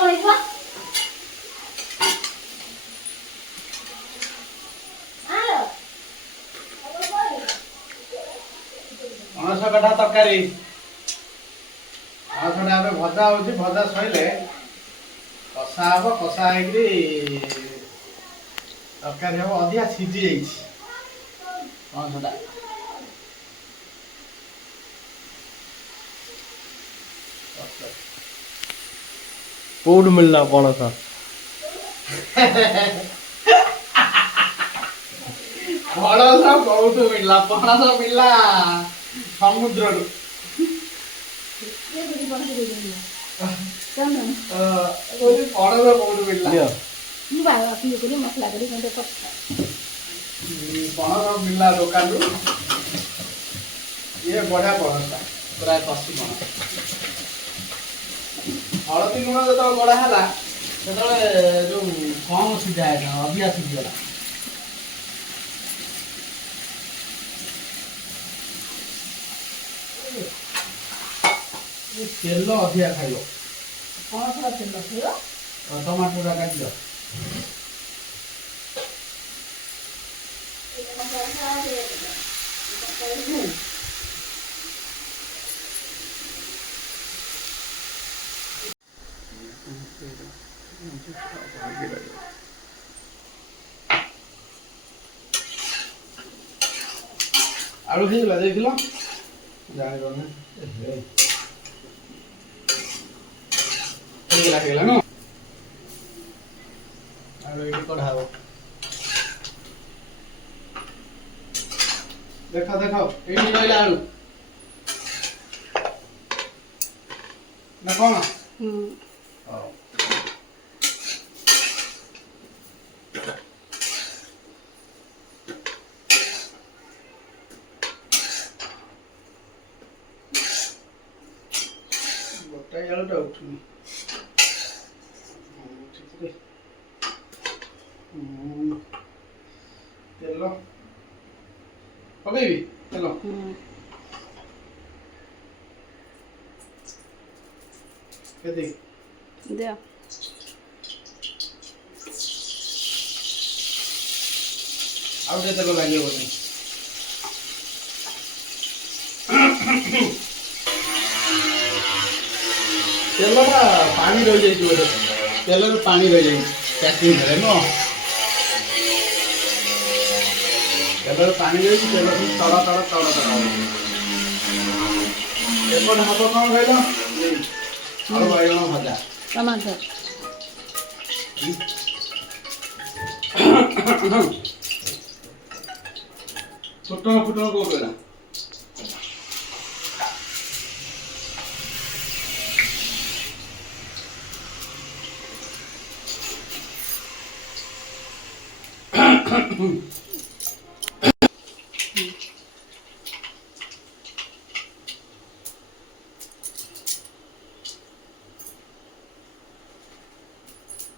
ପଣସ କଠା ତରକାରୀ ପଣସଟା ଏବେ ଭଜା ହଉଛି ଭଜା ସଇଲେ କଷା ହବ କଷା ହେଇକିରି ତରକାରୀ ହବ ଅଧିକା ସିଝି ଯାଇଛି ପଣସଟା କୋଉଠୁ ମିଳିଲା ପଣସ ପଣସ କୋଉଠୁ ମିଳିଲା ପଣସ ମିଳିଲା ସମୁଦ୍ରରୁ ପଣସ କୋଉଠୁ ମିଳିଲା ପଣସ ମିଳିଲା ଦୋକାନରୁ ଇଏ ବଢିଆ ପଣସଟା ପୁରା କଷି ପଣସ ହଳଦୀ ଲୁଣ ଯେତେବେଳେ ଗড়ା ହେଲା ସେତେବେଳେ ଯୋଉ କମ ସିଝା ହେଇଥିଲା ଅଧିକା ସିଝିଗଲା ତେଲ ଅଧିକା ଖାଇବ ତେଲ ଟମାଟୋ ଟା କାଟିଲ ଆଳୁ ହେଇଗଲା ଦେଖିଲ ଜାଣିପାରୁନି ହେଇଗଲା ନା ଆଳୁ ଏଇଠି କଢା ହବ ଦେଖ ଦେଖ ଏଇଠି ରହିଲା ଆଳୁ ନା କଣ ହଉ ଗୋଟାଏ ଆଳୁଟା ଉଠୁନି ତେଲ ପକେଇବି ତେଲ କେତେ ଦିଅ ଆଉ ଟିକେ ତେଲ ଲାଗିବ ବୋଧେ ତେଲଟା ପାଣି ରହିଯାଇଛି ବୋଧେ ତେଲରେ ପାଣି ରହିଯାଇଛି ପ୍ୟାକିଂ ରେ ନୁହଁ ତେଲରେ ପାଣି ରହିଛି ତେଲ ତଳ ତଳ ତଳ ତଳ ଏପଟେ ହବ କଣ କହିଲ ଆଳୁ ବାଇଗଣ ଭଜା ଟମାଟୋ ଫୁଟଣ ଫୁଟଣ କୋଉଠୁ ହେଲା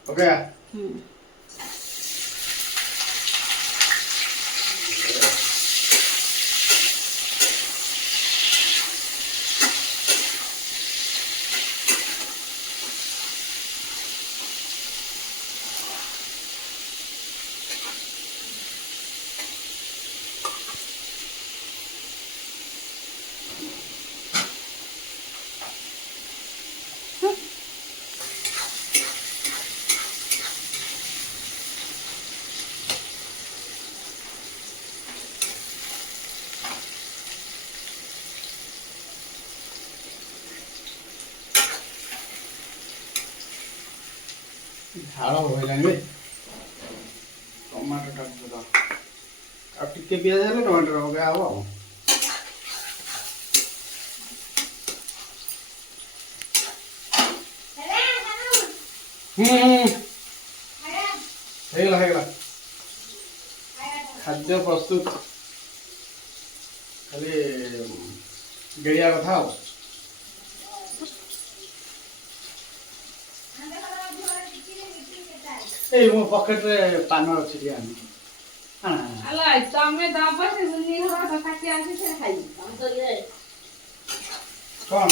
ओके झाड़ होइलानी टमाटो टा टिके पियाज हेले टमाटो लगा हबो हेगला खाद्य प्रस्तुत खाली गेड़िया कथा हो ए मो पॉकेट रे पान अछि दिया हां अला तमे दाबा से सुनी हो त काटी आसी से खाई हम तो ये कोन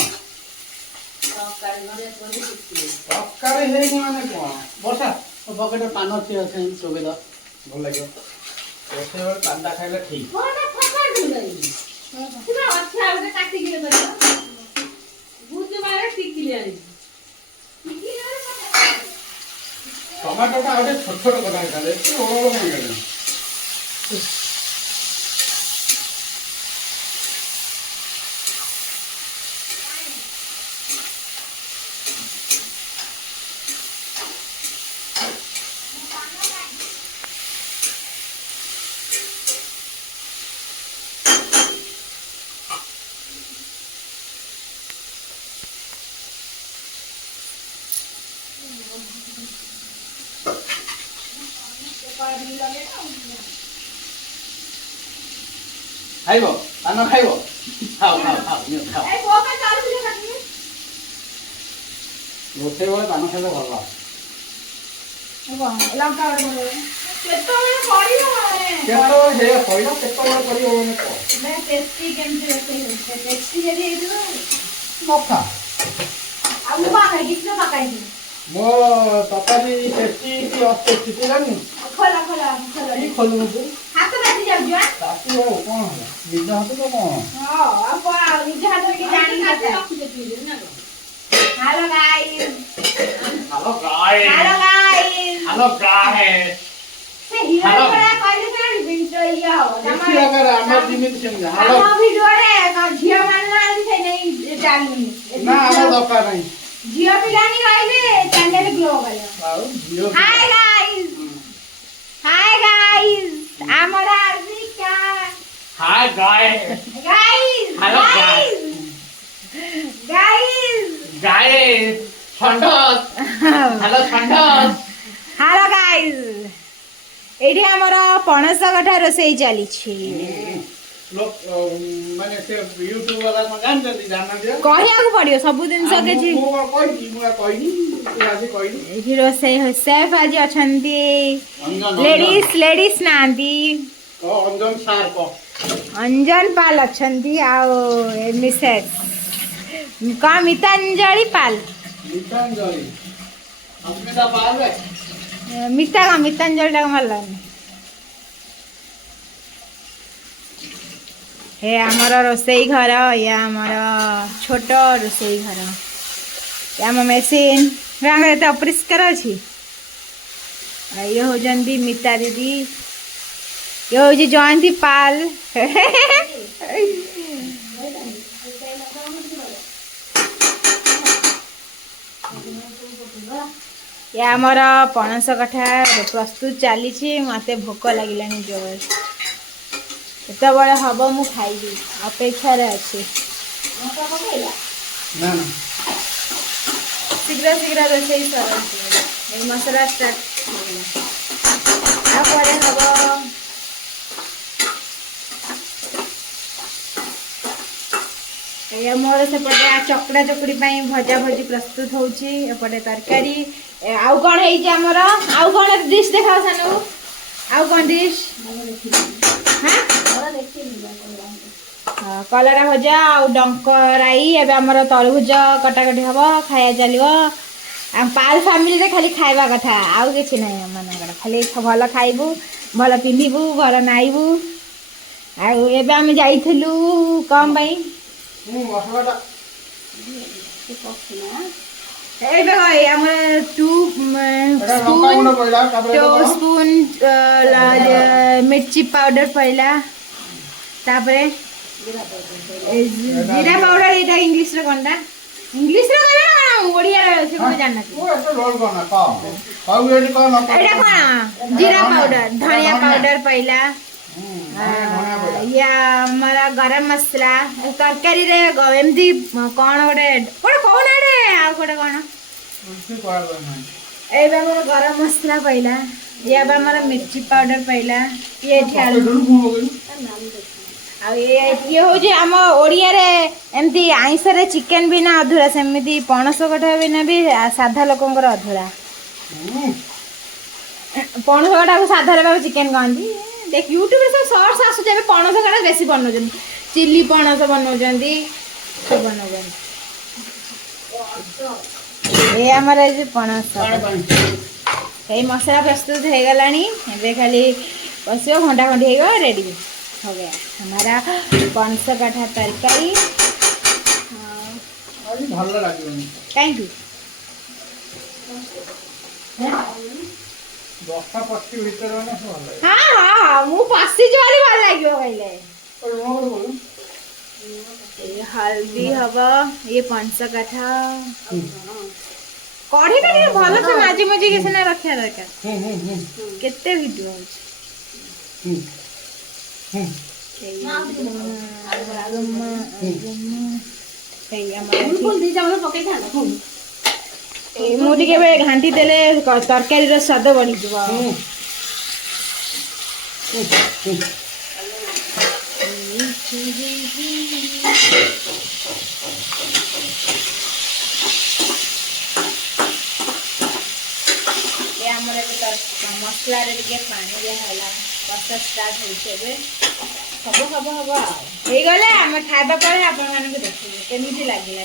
ତରକାରୀ ହେଇନି ମାନେ କଣ ବର୍ଷା ପକେଟ ପାନ ଅଛି ଚୋବେଇ ଦବ ଭଲ ଲାଗିବ ରୋଷେଇ ବେଳେ ପାନଟା ଖାଇଲେ ଠିକ ଟମାଟୋଟା ଆଉ ଟିକେ ଛୋଟ ଛୋଟ କଟା ହେଇଥାନ୍ତା ଏତେ ବଡ଼ ବଡ଼ କାହିଁ କାଟୁଛୁ? ଖାଇବ ପାନ ଖାଇବ ଖାଅ ଖାଅ ଖାଅ ନିଅ ଖାଅ ରୋଷେଇ ବେଳେ ପାନ ଖାଇଲେ ଭଲ କେତେବେଳେ ସେଇଆ କହିଲ କେତେବେଳେ କରିବ ମାନେ କହ ମକା ମୋ ତରକାରୀ ଟେଷ୍ଟି କି ଅଟେଷ୍ଟି ତୁ ଜାଣିନୁ କି ଖୋଲୁ ତୁ ତାକୁ ଆଉ କଣ ହେଲା ନିଜ ହାତ ତ କଣ Hello guys. ହ୍ୟାଲୋ ଗାଏ Hello guys. ହ୍ୟାଲୋ ଗାଏ ସେ ହିରୋ ପରା କହିଲେ କଣ ଭିଡିଓ ଇଏ ହବ କିଛି ଦରକାର ଆମର ଯେମିତି ସେମିତି ହ୍ୟାଲୋ ଆମ ଭିଡିଓରେ ଝିଅ ମାନେ ନାହାନ୍ତି ସେ ନେଇ ଚାଲୁନି ନା ଆମର ଦରକାର ନାହିଁ ଝିଅ ପିଲାନି ରହିଲେ ଚ୍ୟାନେଲ ଗ୍ଲୋ କରିବ ଆଉ ଝିଅ ହାଇ ଗାଇସ୍ ଆମର ଆର୍ମିକା ହାय ଗାଏ ଗାଇସ୍ Hello, ଗାଇସ୍ ଗାଏ ଷଣ୍ଢ ହ୍ୟାଲୋ ଷଣ୍ଢ ହ୍ୟାଲୋ ଗାଇସ୍ ଏଇଠି ଆମର ପଣସ କଠା ରୋଷେଇ ଚାଲିଛି ମାନେ ସେ ୟୁଟ୍ୟୁବ ବାଲା କଣ ଜାଣିଛନ୍ତି ଜାଣିନାହାନ୍ତି କହିବାକୁ ପଡିବ ସବୁ ଜିନିଷ କିଛି ମୁଁ କହିଛି ମୁଁ କହିନି ତୁ ଆଜି କହିନି ଏଇଠି ରୋଷେଇ ସେଫ୍ ଆଜି ଅଛନ୍ତି ଅଞ୍ଜନ ଲେଡିସ୍ ନାହାନ୍ତି ଅଞ୍ଜନ ସାର୍ କହ ଅଞ୍ଜନ ପାଲ ଅଛନ୍ତି ଆଉ ମିସେସ୍ କଣ ମିତାଞ୍ଜଳି ପାଲ ଗୀତାଞ୍ଜଳି ଅସ୍ମିତା ପାଲରେ ମିତାଞ୍ଜଳି ଟା ଭଲ ଲାଗୁନି हे आमर रोसई घर या आमर छोट रोसई घर आम मेसीन एत अपरिष्कार अच्छी ये होती मिता दीदी ये हूँ जयंती पाल ये आमर पणस कठा प्रस्तुत चली मत भोक लगे जोर एत बड़े हम मु खाइबी अपेक्षा अच्छी शीघ्र शीघ्र रोसई सर मसला स्टार्ट हम मोर सेपटे चकड़ा चकुड़ी भजा भजी प्रस्तुत होपटे तरकारी आउ कौन होमर आउ कौन डिश देखा सानू आउ कौन डिश कलरा भजा आउ डंकराई एवं आमर तरभुज कटाकटी हम खाया चलो पाल फैमिली खाली खाइबा कथा आउ कि ना मन खाली भल खाइबू भल पिंधबू भल नाइबू आम जाइलु कम स्पून मिर्ची पाउडर पड़ला तापरे जीरा पाउडर ये इंग्लिश रे कोनटा इंग्लिश रे कोन ओडिया रे से कोन जानना ओ एतो रोल करना का पाउ एडी का न एटा कोन जीरा पाउडर धनिया पाउडर पड़ला या हमारा गरम मसला तरकारी रे एमती कौन गोटे कोन कोना रे आ गोटे कोन ए हमर गरम मसला पड़ला ये हमर मिर्ची पाउडर पड़ला ये ये हूँ आम ओडिया रे एमती आइंस रे चिकेन बिना अधूरा सेमती पणस कठा बिना भी साधा लोकंकर अधूरा पणस कठा को साधा रे चिकेन कहती देख यूट्यूब सब सर्ट्स आसुचे पणस कठा बेसी बनाऊँ चिली पणस बनाऊँ सब बनाऊँ ये आमर ये पणस ये मसला प्रस्तुत हो गलानी एबे खाली बसियो घंटा खंडी हो रेडी हो गया हमारा पणस कठा तरकारी ଭଲ ଲାଗିବନି काई ବର୍ଷା ପଶି ଭିତରେ ମାନେ ଭଲ ଲାଗିବ हाँ हाँ मु पसी जोली भल लागियो कहले ये हल्दी हवा ये पणस कठा कढ़ी का ଟିକେ ଭଲ ସେ ମାଜି ମଜି କି ସିନା ରଖିବା ଦରକାର କେତେ ଭିଡ଼ିଓ ଅଛି ମୁଁ ଟିକେ ଏବେ ଘାଣ୍ଟି ଦେଲେ ତରକାରୀର ସ୍ୱାଦ ବଢ଼ିଯିବ मसला टे पानी दिहला कषा स्टार्ट होबे सब हम हो गले आम खाइबा पर आपण मानक देखिए केमिति लागिला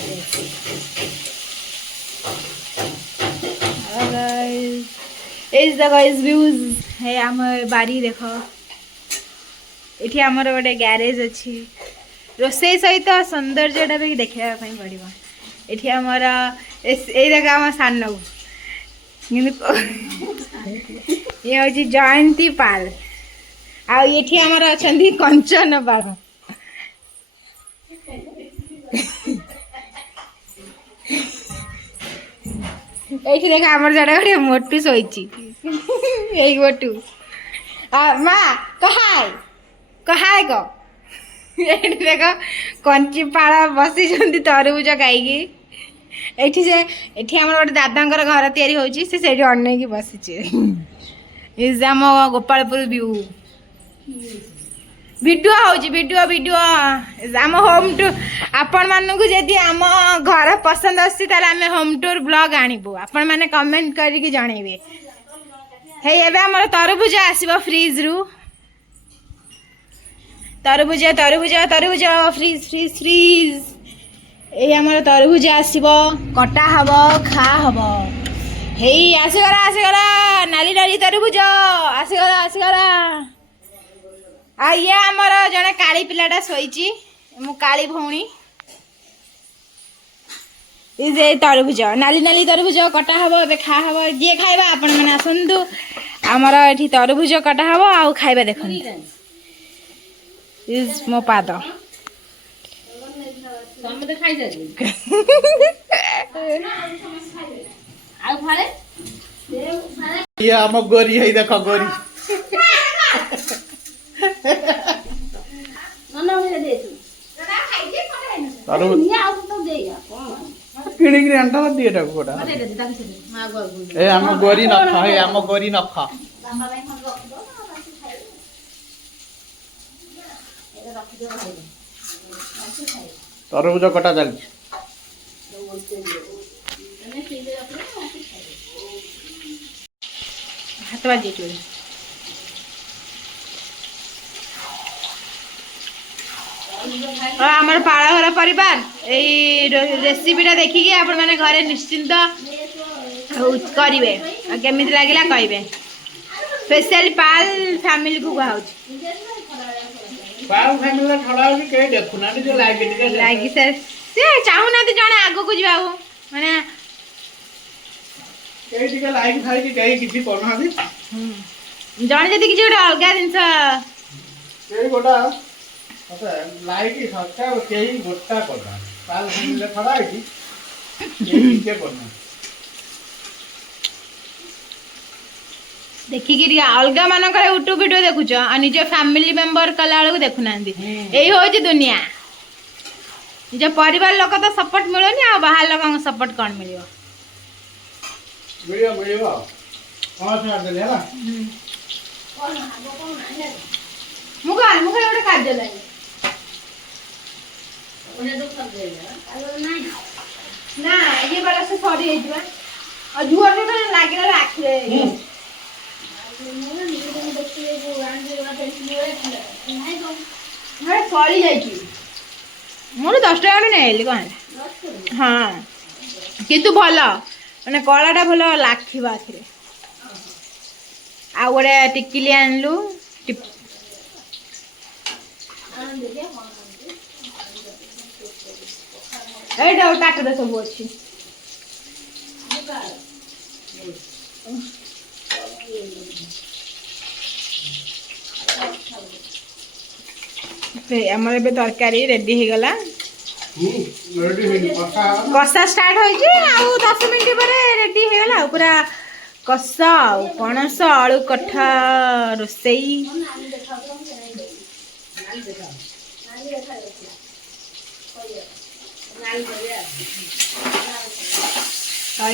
इज द गाइस व्यूज है आम बारी देख ये आमर गोटे ग्यारेज अच्छी रोसई सहित सौंदर्यटा भी देखा पड़ो ये आमर ये आम सान ये हूँ जयंती पाल आठी आमर अच्छा कंचन पाल ये देख आमर जड़े गोटे मोटू शोची यही मोटू माँ कहाय कहाय क देख कंची पाल बसी तरबुज खाई एठी जे एठी हमर गोटे दादांकर घर तयारी होची से सेठी अन्ने की बसिचे इज आम गोपालपुर व्यू वीडियो होची वीडियो आम होम टूर आपण मानकु जदी आम घर पसंद आसी ताले आमे होम टूर ब्लॉग आनिबो आपण माने कमेंट करिकि जणेबे हे एबे हमर तरबुज आसीबो फ्रीज रु तरबुज फ्रीज फ्रीज फ्रीज ये आमर तरबुज आसब कटा हम खा हम हे आसगला नाली नाली तरबुज आसगला आ ये आमर जड़े काली पिलाटा शोची मु काली भौणी ये तरबुज नाली नाली तरबुज कटा हम ए खा हम जी खाइबा आपण मैंने आसतु आमर ये तरबुज कटा हम आउ खाइबा देख मो पाद ये आम गोरी है देख गोरी किणिक अंटा दिए गोटा ए आम गोरी नख है आम गोरी नख तरबुज कटा चलती हाथ बाजी चोरी आमर पाड़घर परिवार रेसिपीटा देखिए आपण मैंने घरे निश्चिंत करेंगे केमी लगे कहे स्पेशल पाल फैमिली को कहा लगी सर से चाहूना जड़े आग को जा मैंने जड़े जब किसी गोटे अलग जिनस लाइक सब्सक्राइब केही गोटा करना पाल फैमिली खड़ा है कि करना देखिकी अलग मानक यूट्यूब वीडियो देखुच निज फैमिली मेंबर कला बेलू देखुना यही हूँ दुनिया निज परिवार लोक तो सपोर्ट मिलनी आ बाहर लोक सपोर्ट कौन मिल गोटे कार्य लगे ना ये वाला से सरी जुआ लगे आखिरे सरी जा मोर 10 टाइम नहीं कौन हाँ କିନ୍ତୁ ଭଲ ମାନେ କଳାଟା ଭଲ ଲାଖିବ ଆଖିରେ। ଆଉ ଗୋଟେ ଟିକିଲି ଆଣିଲୁ ଏଇଟା କାଠରେ ସବୁ ଅଛି। ଆମର ଏବେ ତରକାରୀ ରେଡି ହେଇଗଲା। କଷା ଷ୍ଟାର୍ଟ ହୋଇଛି ଆଉ 10 ମିନିଟ୍ ପରେ ରେଡି ହେଇଗଲା ଆଉ ପୁରା କଷା ଆଉ ପଣସ ଆଳୁ କଠା ରୋଷେଇ।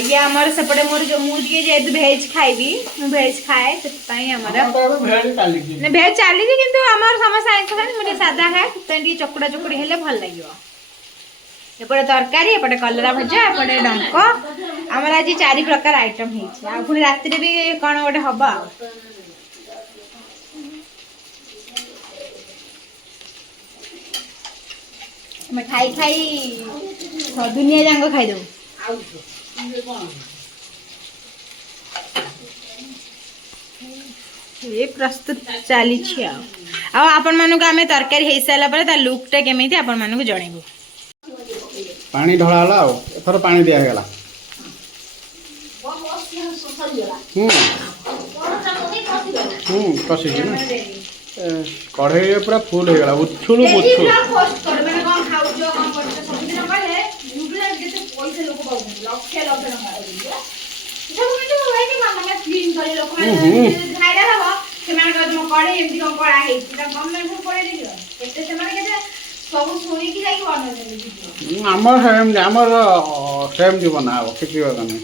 ଇଏ ଆମର ସେପଟେ ମୋର ଯୋଉ ମୁଁ ଟିକେ ଯେହେତୁ ଭେଜ୍ ଖାଇବି ମୁଁ ଭେଜ୍ ଖାଏ ସେଥିପାଇଁ ଆମର ଭେଜ୍ ଚାଲିଛି କିନ୍ତୁ ଆମର ସମସ୍ତେ ଆଇଁଷ ଖାଆନ୍ତି ମୁଁ ଟିକେ ସାଧା ଖାଏ ସେଥିପାଇଁ ଟିକେ ଚକୁଡ଼ା ଚକୁଡ଼ି ହେଲେ ଭଲ ଲାଗିବ। ଏପଟେ ତରକାରୀ ଏପଟେ କଲରା ଭଜା ଏପଟେ ଡଙ୍କ ଆମର ଆଜି 4 ପ୍ରକାର ଆଇଟମ୍ ହେଇଛି ଆଉ ପୁଣି ରାତିରେ ବି କ'ଣ ଗୋଟେ ହବ ଆଉ। ଆମେ ଖାଇ ଖାଇ ଦୁନିଆ ଯାକ ଖାଇଦେବୁ। ଏ ପ୍ରସ୍ତୁତ ଚାଲିଛି ଆଉ ଆପଣମାନଙ୍କୁ ଆମେ ତରକାରୀ ହେଇସାରିଲା ପରେ ତା ଲୁକ୍ଟା କେମିତି ଆପଣମାନଙ୍କୁ ଜଣେଇବୁ। ପାଣି ଢଳା ହେଲା ଆଉ ଏଥର ପାଣି ଦିଆହେଇଗଲା। କଷିଛି ନା କଢ଼େଇରେ ପୁରା ଫୁଲ୍ ହେଇଗଲା ଉଛୁଳୁ ଉଛୁଳୁ। ଆମର ସେମିତି ବନା ହବ କିଛି କଥା ନାହିଁ।